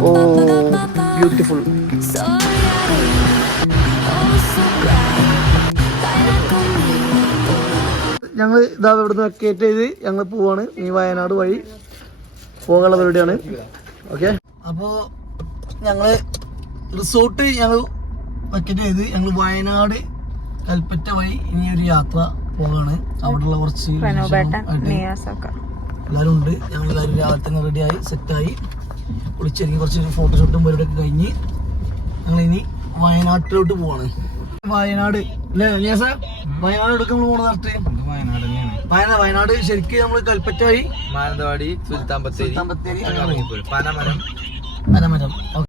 ഓ beautiful ഞങ്ങൾ ഇതാ ഇവിടുന്ന് വെക്കേറ്റ് ചെയ്ത് ഞങ്ങൾ പോവാണ്. നീ വയനാട് വഴി പോകാനുള്ള പരിപാടിയാണ് ഓക്കെ അപ്പോൾ ഞങ്ങൾ റിസോർട്ട് ഞങ്ങൾ വെക്കേറ്റ് ചെയ്ത് ഞങ്ങൾ വയനാട് കൽപ്പറ്റ വഴി ഇനി ഒരു യാത്ര പോവാണ്. അവിടെയുള്ള കുറച്ച് എല്ലാവരും ഉണ്ട് ഞങ്ങൾ എല്ലാവരും രാവിലെ തന്നെ റെഡിയായി സെറ്റായി കുളിച്ചൊരുങ്ങി കുറച്ച് ഫോട്ടോഷൂട്ടും പരിപാടിയൊക്കെ കഴിഞ്ഞ് ഞങ്ങൾ ഇനി വയനാട്ടിലോട്ട് പോവാണ്. വയനാട്. അല്ലേ സാർ വയനാട് എടുക്കാൻ പോണ നടത്ത് വയനാട് വയനാട് ശരിക്കും നമ്മൾ കൽപ്പറ്റായി മാനന്തവാടി സുൽത്താൻ ബത്തേരി. പനമരം. പനമരം.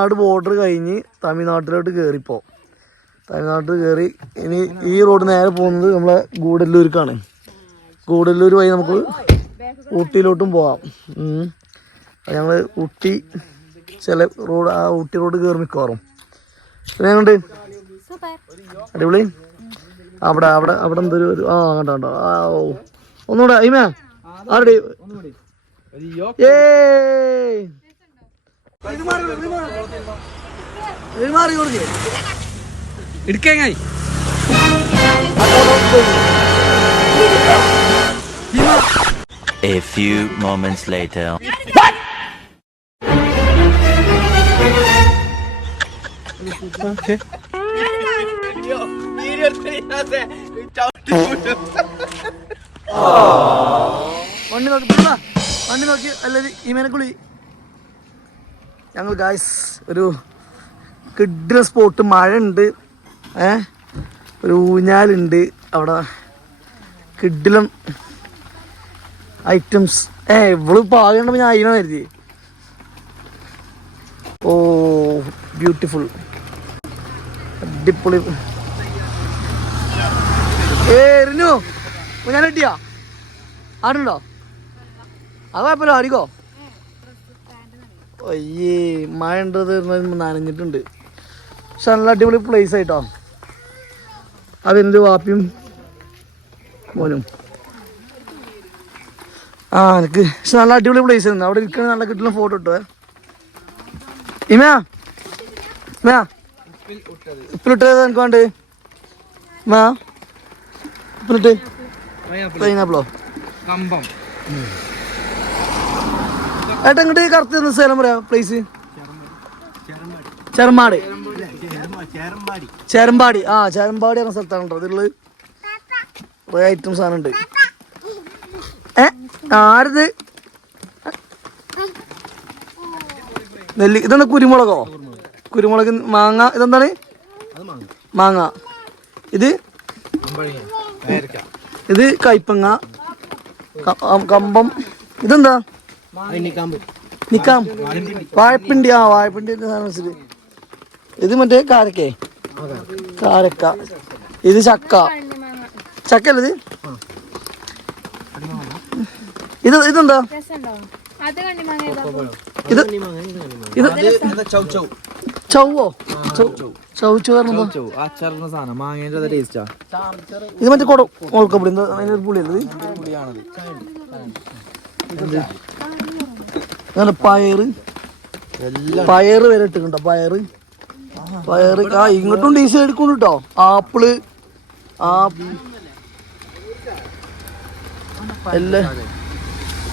വയനാട് ബോർഡർ കഴിഞ്ഞ് തമിഴ്നാട്ടിലോട്ട് കയറിപ്പോ തമിഴ്നാട്ടിൽ കയറി ഇനി ഈ റോഡ് നേരെ പോകുന്നത് നമ്മളെ ഗൂഡല്ലൂർക്കാണ്. ഗൂഡല്ലൂർ വഴി നമുക്ക് ഊട്ടിയിലോട്ടും പോവാം. ഞങ്ങൾ ഊട്ടി ചില റോഡ് ആ ഊട്ടി റോഡ് കയറി മിക്കവാറും പിന്നെ എങ്ങോട്ട് അടിപൊളി. അവിടെ അവിടെ അവിടെ എന്തൊരു ഒരു ആ കണ്ടോ കണ്ടോ. ആ ഓ. ഒന്നുകൂടെ അയ്മ. ആരുടെ? ഏയ്! എടുക്കായി A few moments later. വണ്ടി നോക്കി വണ്ടി നോക്കി അല്ലെങ്കിൽ ഈ മേനക്കുളി ഞങ്ങൾ ഗായ്സ് ഒരു കിഡ്ര സ്പോട്ട് മഴ ഉണ്ട് ഏ? ഒരു ഊഞ്ഞാലുണ്ട്. അവിടെ കിഡിലും ഐറ്റംസ് ഏ ഇവൾ പാകണ്ടപ്പോൾ ഞാൻ അതിനാ കരുതി. ഓ ബ്യൂട്ടിഫുൾ അടിപൊളി. ഏ എറിഞ്ഞു ഞാൻ കിട്ടിയാ ആടുണ്ടോ? അത് കുഴപ്പമില്ല ആടിക്കോ? അയ്യേ മഴ ഉണ്ടത് നനഞ്ഞിട്ടുണ്ട്. പക്ഷെ നല്ല അടിപൊളി പ്ലേസ് ആയിട്ടോ അതെന്ത് വാപ്പിയും മോനും. ആ എനിക്ക് പക്ഷെ നല്ല അടിപൊളി പ്ലേസ് ആയിരുന്നു. അവിടെ ഇരിക്കണ നല്ല കിട്ടുന്ന ഫോട്ടോ ഇട്ടോ. ഇമയാ ഇമയാ ഉപ്പിലിട്ടത് എനിക്ക് വേണ്ടേ ഇമയാ ഉപ്പിലിട്ട്. പൈനാപ്പിളോ കമ്പം. ഏട്ടാ ഇങ്ങോട്ട് കറക്റ്റ് സ്ഥലം പറയാ പ്ലേസ് ചെറുമാട്. ചേരമ്പാടി ആ ചേരമ്പാടി എന്ന സ്ഥലത്താണ് കേട്ടോ ഇതിലുള്ളത് കുറേ ഐറ്റംസ് ആണ് ഉണ്ട് ഏ ആരത്? നെല്ലി ഇതെന്താ കുരുമുളകോ? കുരുമുളക് മാങ്ങ ഇതെന്താണ്? മാങ്ങ. ഇത്? ഇത് കയ്പങ്ങ കമ്പം. ഇതെന്താ? നിക്കാം വാഴപ്പിണ്ടി. ആ വാഴപ്പിണ്ടി വെച്ചിട്ട്. ഇത് മറ്റേ കാരക്കേ? കാരക്ക. ഇത് ചക്ക. ചക്ക അല്ലേ ഇത്? ഇത് ഇതെന്താ? ഇത് ഇത് ചൗ ചൗ. ചൗവോ? ചൗ അച്ചാറിന് സാധനം. മാങ്ങേന്റെ ടേസ്റ്റാ ഇത് മറ്റേ കൊടുക്കും എന്താ പുളിയല്ലേ അങ്ങനെ പയറ്. പയറ് വരെ ഇട്ടിട്ടുണ്ടോ പയറ്. പയറ്. ആ ഇങ്ങോട്ടും ഡീസൽ എടുക്കുന്നു കേട്ടോ ആപ്പിൾ ആ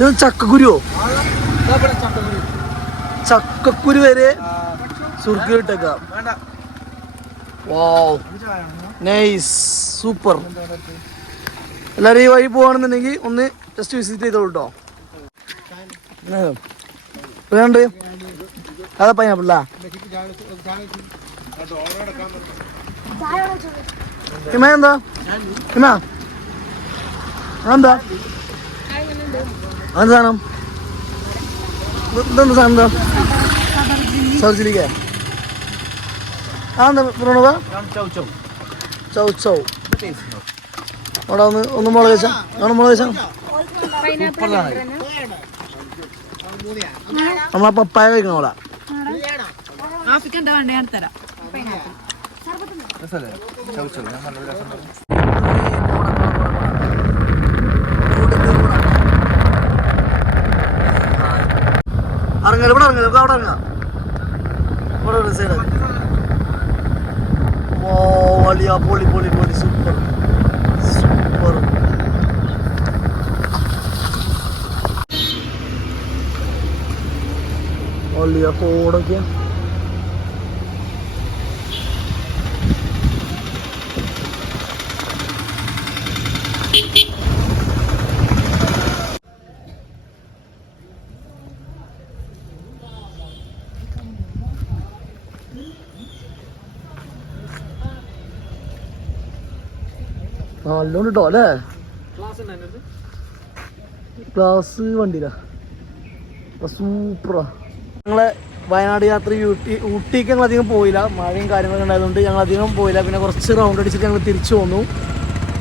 ഇത് ചക്കക്കുരുവോ? ചക്കക്കുരു വരെ സുർക്കിലിട്ടേക്കാം വാവ്. നൈസ്. സൂപ്പർ. എല്ലാവരും ഈ വഴി പോവാണെന്നുണ്ടെങ്കിൽ ഒന്ന് ജസ്റ്റ് വിസിറ്റ് ചെയ്തോളൂ കേട്ടോ വേണ്ട അതാ പൈനാപ്പിള ഹിമ എന്താ? ഹിമ? എന്താ അതെന്ത് സാധനം? ഇത് ഇതെന്ത് സാധനം എന്താ? സൗജിലിക്ക. എന്താ അവിടെ ഒന്ന് മുളക് വെച്ചാ. മുളക് വെച്ചാ. നമ്മളാ പപ്പായ കഴിക്കണോടാ. എന്താ വേണ്ടേ ഞാൻ തരാം. ഇറങ്ങൽ ഇവിടെ ഇറങ്ങൽ അവിടെ ഇറങ്ങാം. ഇവിടെ ഒരു സൈഡ് ഓ വലിയ പൊളി പൊളി പൊളി സൂപ്പർ സൂപ്പർ വലിയ കോടൊക്കെ. നല്ലോണ്ട് കേട്ടോ അല്ലേ? ക്ലാസ് വണ്ടിയിലാ. സൂപ്പറാ. ഞങ്ങളെ വയനാട് യാത്ര ഊട്ടി ഊട്ടിക്ക് ഞങ്ങൾ അധികം പോയില്ല. മഴയും കാര്യങ്ങളൊക്കെ ഉണ്ടായതുകൊണ്ട് ഞങ്ങൾ അധികം പോയില്ല. പിന്നെ കുറച്ച് റൗണ്ട് അടിച്ചിട്ട് ഞങ്ങൾ തിരിച്ചു വന്നു.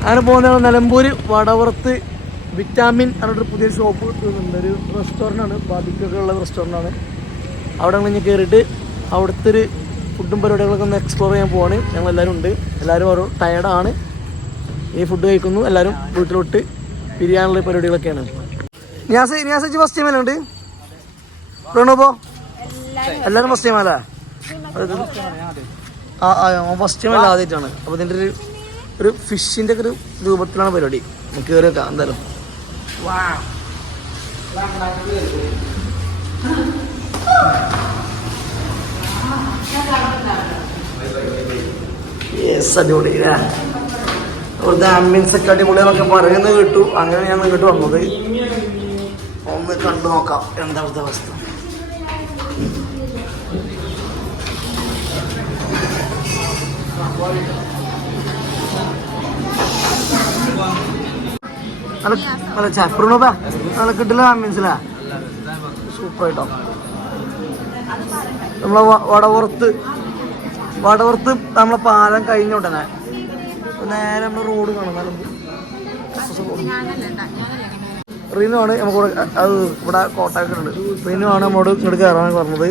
അങ്ങനെ പോകുന്ന നിലമ്പൂർ വടവറത്ത് വിറ്റാമിൻ പറഞ്ഞിട്ടൊരു പുതിയ ഷോപ്പ് കിട്ടുന്നുണ്ട് ഒരു റെസ്റ്റോറന്റ് ആണ്. ബാബിക്കൊക്കെ ഉള്ള റെസ്റ്റോറന്റ് ആണ്. അവിടെ ഞങ്ങൾ ഇനി കയറിയിട്ട് അവിടുത്തെ ഒരു ഫുഡും പരിപാടികളൊക്കെ ഒന്ന് എക്സ്പ്ലോർ ചെയ്യാൻ പോവാണ്. ഞങ്ങൾ എല്ലാവരും ഉണ്ട്. എല്ലാവരും ഓരോ ടയർഡാണ് ഈ ഫുഡ് കഴിക്കുന്നു. എല്ലാവരും വീട്ടിലോട്ട് പിരിയാനുള്ള പരിപാടികളൊക്കെയാണ്. ഞാൻ നിയാസ് ഫസ്റ്റ് ടൈം അല്ലേ ഉണ്ട്? പ്രണബോ? എല്ലാവരും ഫസ്റ്റ് ടൈം അല്ലേ? ആ ആ ഫസ്റ്റ് ടൈം അല്ല ആദ്യമായിട്ടാണ്. അപ്പോൾ ഇതിന്റെ ഒരു ഒരു ഫിഷിന്റെ ഒക്കെ ഒരു രൂപത്തിലാണ് പരിപാടി. നമുക്ക് കയറി വെക്കാം എന്തായാലും. അടിപൊളി? ഇവിടുത്തെ ആംബിയൻസ് ഒക്കെ അടിപൊളിയാന്നൊക്കെ പറയുന്നത് കേട്ടു. അങ്ങനെ ഞാൻ ഇങ്ങോട്ട് വന്നത്. ഒന്ന് കണ്ടു നോക്കാം എന്താ അവസ്ഥ. നല്ല നല്ല ചപ്പറിനോപ്പാ നല്ല കിട്ടില്ല സൂപ്പർ ആയിട്ടോ നമ്മളെ വ- വടപുറത്ത് വടപുറത്ത് നമ്മളെ പാലം കഴിഞ്ഞ ഉടനെ. നേരെ നമ്മൾ റോഡ് റീനു ആണ് നമുക്കിവിടെ അത് ഇവിടെ കോട്ടാക്ട് ഉണ്ട് റീനു ആണ് നമ്മോട് ഇങ്ങോട്ട് കയറാൻ പറഞ്ഞത്.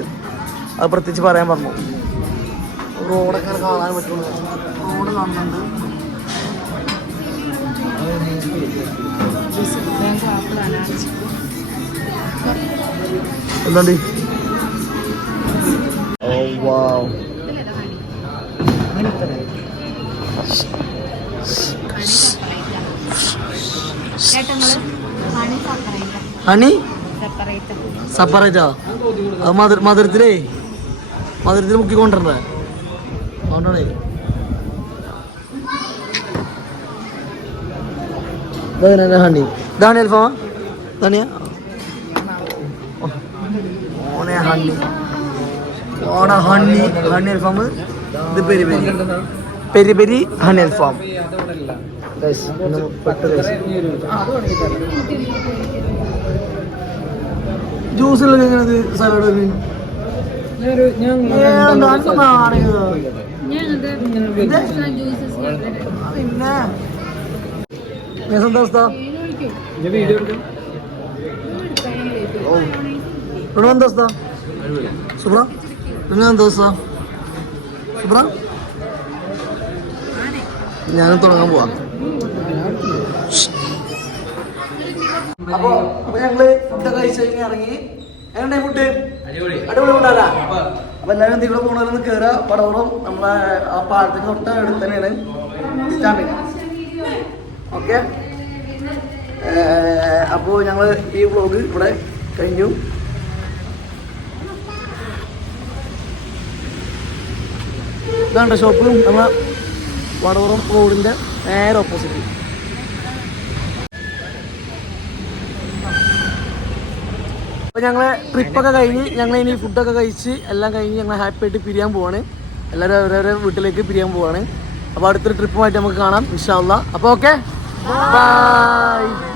അത് പ്രത്യേകിച്ച് പറയാൻ പറഞ്ഞു. റോഡൊക്കെ കാണാൻ പറ്റുള്ളൂ. റോഡ് കാണുന്നുണ്ട് എന്താണ്ട് ഹണി? സെപ്പറേറ്റ് മധുരത്തിലേ? മധുരത്തിൽ മുക്കി കൊണ്ടുവരണ്ടേ ഇതങ്ങനെ ഹണി. ഇതാണ് അൽഫാ ധനിയ? ഓനെ ഹണി. ഓണ ഹണി ഹണി അൽഫാം ഇത് peri peri. Peri peri honey അൽഫാം Guys, ഒന്ന് പെട്ട് guys. ജ്യൂസിലൊക്കെ എങ്ങനെ സലാഡ് പിന്നെ? എന്താ സുബ്ര? എന്താ സുബ്ര? ഞാനും തുടങ്ങാൻ പോവാ. അപ്പൊ അപ്പൊ ഞങ്ങൾ ഫുഡ് കഴിച്ചു കഴിഞ്ഞ് ഇറങ്ങി. എങ്ങനെ ഫുഡ്? അടിപൊളി. അപ്പൊ എല്ലാവരും ഇവിടെ പോകണമെന്ന് കയറുക പടവറും നമ്മളെ ആ പാലത്തിന് തൊട്ട് അടുത്ത് തന്നെയാണ്. Vitamin okay? അപ്പോൾ ഞങ്ങൾ ഈ വ്ലോഗ് ഇവിടെ കഴിഞ്ഞു. ഇതാണ് ഷോപ്പ് നമ്മളെ വടവറം റോഡിന്റെ നേരെ ഓപ്പോസിറ്റ് അപ്പോൾ ഞങ്ങളെ ട്രിപ്പൊക്കെ കഴിഞ്ഞ് ഞങ്ങൾ ഇനി ഫുഡൊക്കെ കഴിച്ച് എല്ലാം കഴിഞ്ഞ് ഞങ്ങൾ ഹാപ്പി ആയിട്ട് പിരിയാൻ പോവാണ്. എല്ലാവരും അവരവരെ വീട്ടിലേക്ക് പിരിയാൻ പോവാണ്. അപ്പോൾ അടുത്തൊരു ട്രിപ്പുമായിട്ട് നമുക്ക് കാണാം ഇൻഷാല്ല അപ്പോൾ ഓക്കെ ബൈ